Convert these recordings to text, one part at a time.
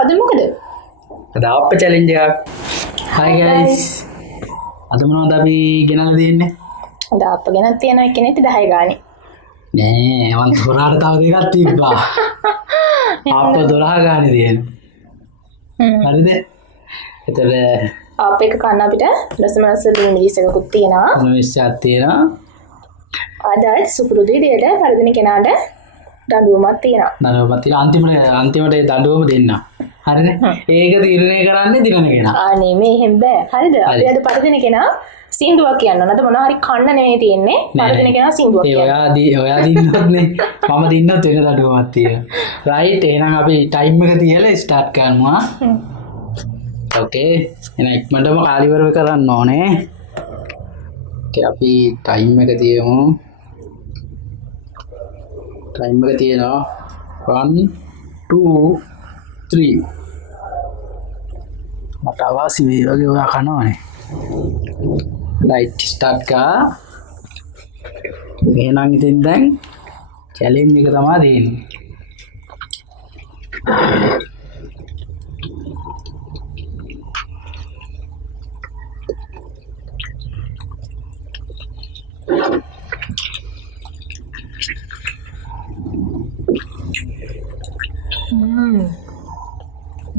අද මොකද? අද අප්ප චැලෙන්ජ් එකක්. Hi guys. අද මොනවද අපි ගෙනල්ලා දෙන්නේ? අද අප්ප ගෙනත් තියෙනවා එක්කෙනෙක් 10 ගානේ. නෑ මං තොරාට තව දෙකක් තිබ්බා. අප්ප 12 ගානේ තියෙනවා. හරිද? ඒතර අප් එක කන්න අපිට ලස්සමනස්ස මිනිස් එකකුත් තියෙනවා. මිනිස්සුත් තියෙනවා. අද සුපුරුදු විදියට පරිදින කෙනාට දඬුවමක් තියෙනවා. දඬුවමක් තියෙනවා. අන්තිමට දඬුවම දෙන්න. හරිද? ඒක තීරණය කරන්නේ දිනන කෙනා. අනේ මේ එහෙම බෑ. හරිද? අපි අද පරිදින කෙනා සින්දුවක් කියන්න ඕන. අද මොනවා හරි කන්න නෙමෙයි තියෙන්නේ. පරිදින කෙනා සින්දුවක් කියන්න. ඔයා දින්නොත් නේ. මම දින්නොත් වෙන දඬුවමක් තියෙනවා. රයිට් එහෙනම් අපි ටයිම් එක තියලා ස්ටාර්ට් කරනවා. ඕකේ. එහෙනම් ඉක්මනටම කාලිවර කරන්න ඕනේ. ඕකේ අපි ටයිම් එක තියමු. ටයිම් එක තියෙනවා 1 2 3 මට අවාසි වේ වගේ ඔයා කනවනේ. රයිට් ස්ටාර්ට් කා. එහෙනම් ඉතින් දැන් චැලෙන්ජ් එක තමයි දෙන්නේ.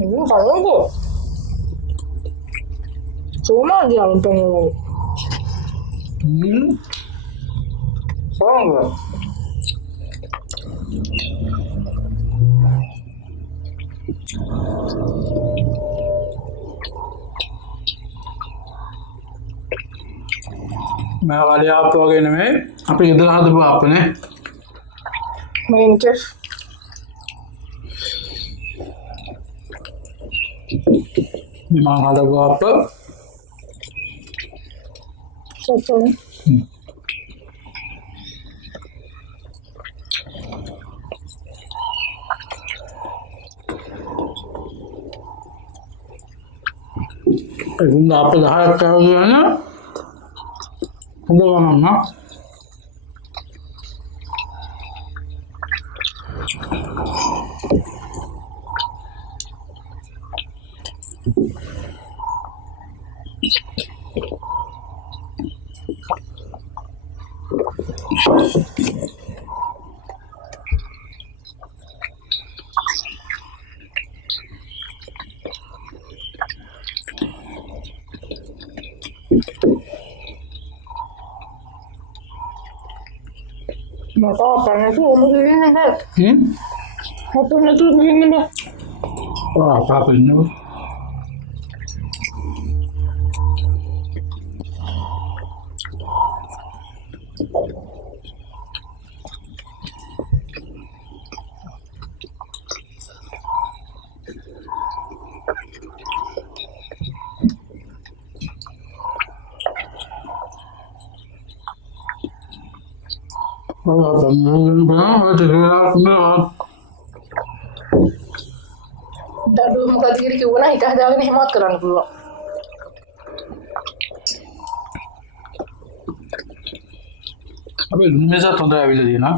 Ini kalau tu, cuma dia yang pengen. Sama. मैं वाले आप तो आगे नहीं आप इधर हाथ दबा आपने Main kes. memang ada apa Betul. Ini apa dah kaliannya? Udah mana? Maka apanya tuh mungkin ada. Apanya tuh mungkin ada. Wah, apa ini? Dadu muka diri ki wala hita hadaගෙන එහෙමත් කරන්න පුළුවන්. අපි මේසත් හොඳ ඇවිල්ලා තියෙනවා.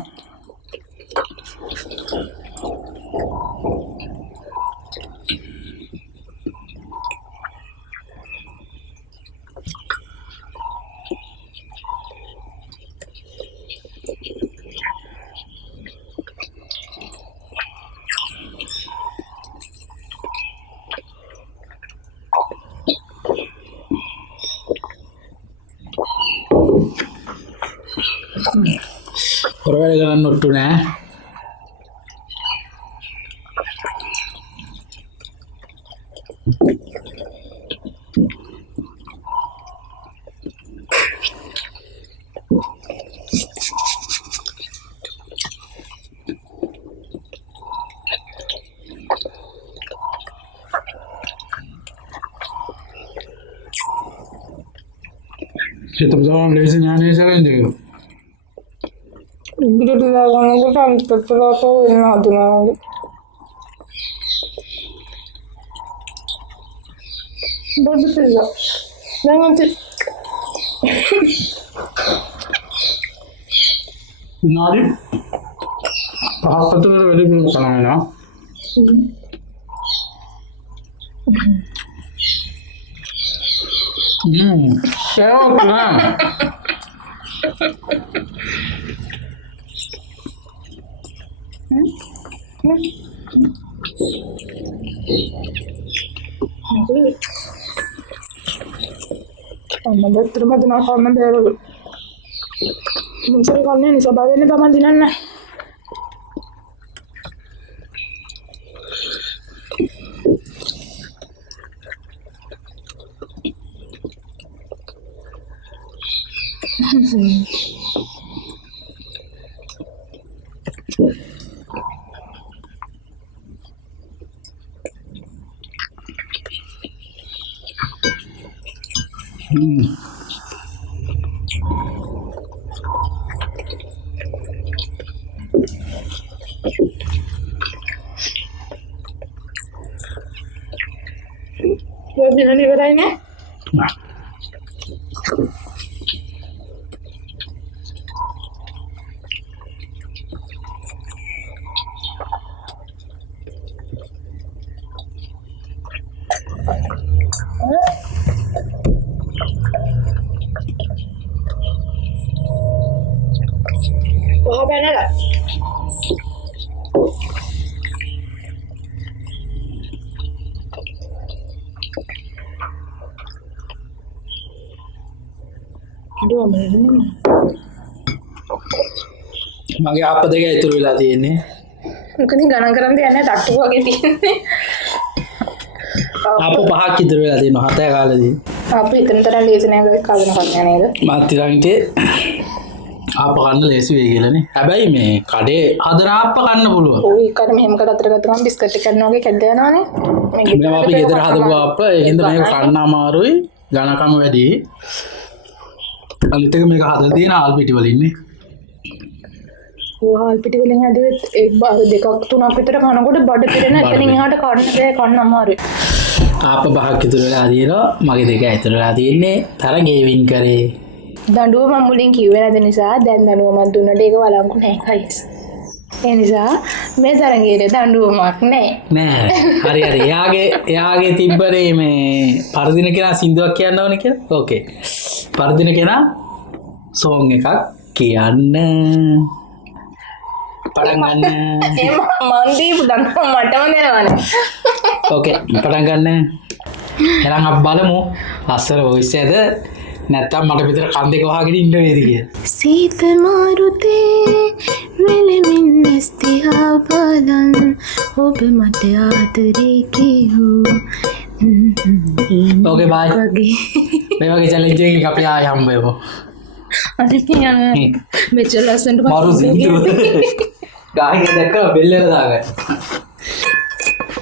Orang dengan nutu nih. Kita bersama Malaysia nyanyi challenge juga. Bila dilakukan aku tak betul atau ini ada lagi. Betul tak? Jangan sih. Nari, apa tu ada beli belum sana ya? Serok lah. Amma betul mah nak kawan baru. Mencari kawan ni sebabnya ni paman dinan na. Jadi ni berai ni. Wah, apa nak? Aduh, mana? Mage apa දෙක ඉතුරු වෙලා තියෙන්නේ. මොකද ගණන් කරන් දෙන්නේ තට්ටු වගේ තියෙන්නේ. අප පහක් ඉතුරු වෙලා තියෙනවා 7 කාලෙදී. අපි එතන තරම් ලේසි නෑ කවදන කන්නේ නේද? මාත් ඊළඟට ආප්ප කන්න ලේසි වෙයි කියලානේ. හැබැයි මේ කඩේ හදන ආප්ප කන්න පුළුවන්. ඔය එකට මෙහෙම කට අතර ගත්තම බිස්කට් එක කනවා වගේ කැඩ යනවානේ. මේවා අපි ගෙදර හදපු ආප්ප ඒකින්ද මේක කන්න අමාරුයි ඝනකම වැඩි. අනිත් එක මේක හදලා තියෙන ආල් පිටි වලින්නේ. වහල් පිටි වලින් හදුවෙත් ඒ බාර දෙකක් තුනක් විතර කනකොට බඩ පිරෙන එතනින් එහාට කන්න අමාරුයි. ආප්ප පහක් ඉතුරු වෙලා තියෙනවා. මගේ දෙක ඉතුරු වෙලා තියෙන්නේ. තරගේවින් කරේ. දඬුව මම මුලින් කිව්වේ නැද නිසා දැන් දඬුව මම දුන්නට ඒක වළංගු නැහැ කයිස්. ඒ නිසා මේ තරගයේ දඬුවමක් නැහැ. නෑ. හරි හරි. එයාගේ තිබ්බනේ මේ පරදින කෙනා සින්දුවක් කියන්න ඕනේ කියලා. ඕකේ. පරදින කෙනා සෝං එකක් කියන්න. පටන් ගන්න. ඒ මන් දීපු දඬුව මටම දෙනවනේ. ඕකේ. පටන් ගන්න. එහෙනම් අපි බලමු. අස්සර වොයිස් එකද නැත්තම් මට විතර කන් දෙක වහගෙන ඉන්න වේද කියලා. සීත මාරුතේ මෙලෙමින් ස්තිහා බලන් ඔබ මට ආදරේ කියූ. ඕකේ බයි. මේ වගේ චැලෙන්ජ් එකකින් අපි ආයෙ හම්බ වෙමු. අනේ කියන්නේ මෙච්චර ලස්සනට මාරු සින්දුව. ගාහින් දැක්ක බෙල්ලට දාගන්න.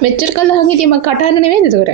මෙච්චර කළා හිටියේ මම කටහඬ නෙවෙයිද ඒතොර?